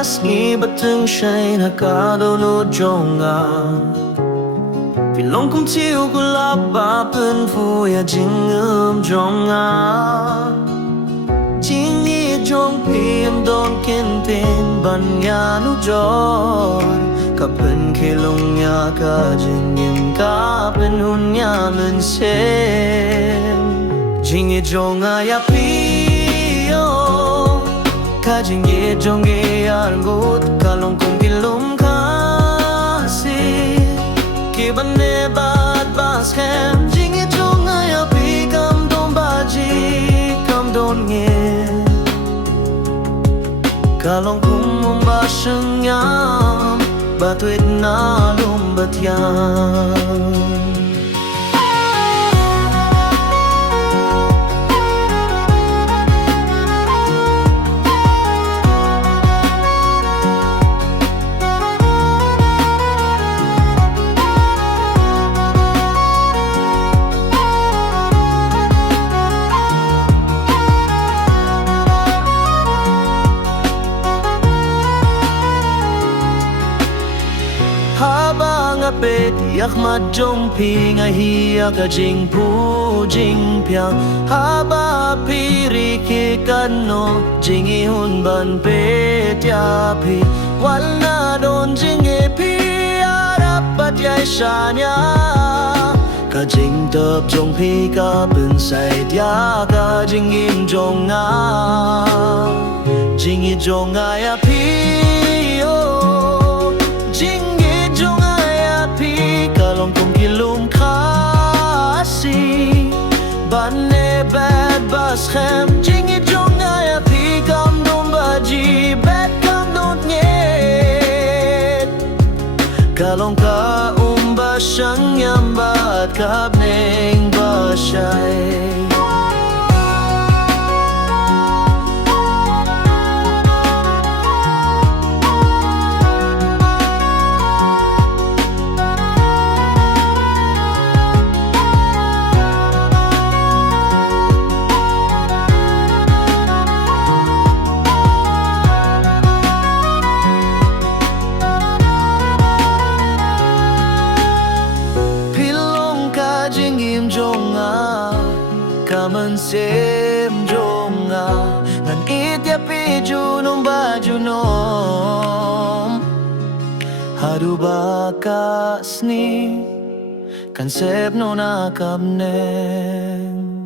mas ngibatang siya'y nakadulod jonga Pilong kong chiu gulap bapen fuya jingum jonga Jingi jong piem don kintin banyanu jor Kapen kilong ya ka jingim kapen hunya mensen Jingi jonga ya pio Kajingi jongi argut kalong kong kilum kasi Kibane bad baskem Jingi jonga ya pi kam don baji kam don nge Kalong kong mumbasang yam Batuit na lumbat yan Habang apet yak madjong pi nga hiya ka jing pu jing piang Haba piri ki kano jing ihun ban pet ya pi Wal na don jing e pi arap pat yai shanya Ka jing tập jong pi ka ben sai dia ka jing im jong nga Jing i jong nga ya pi Kalong kong kilum kasi Bane bad baskem Jingi jonga ya pi kam don baji Bad kam don nyet Kalong ka basyang yambat kabneng basyay Kaman sem jonga Ngan itya pi junong ba junom Hadu bakas ni Kan sep no na kamnen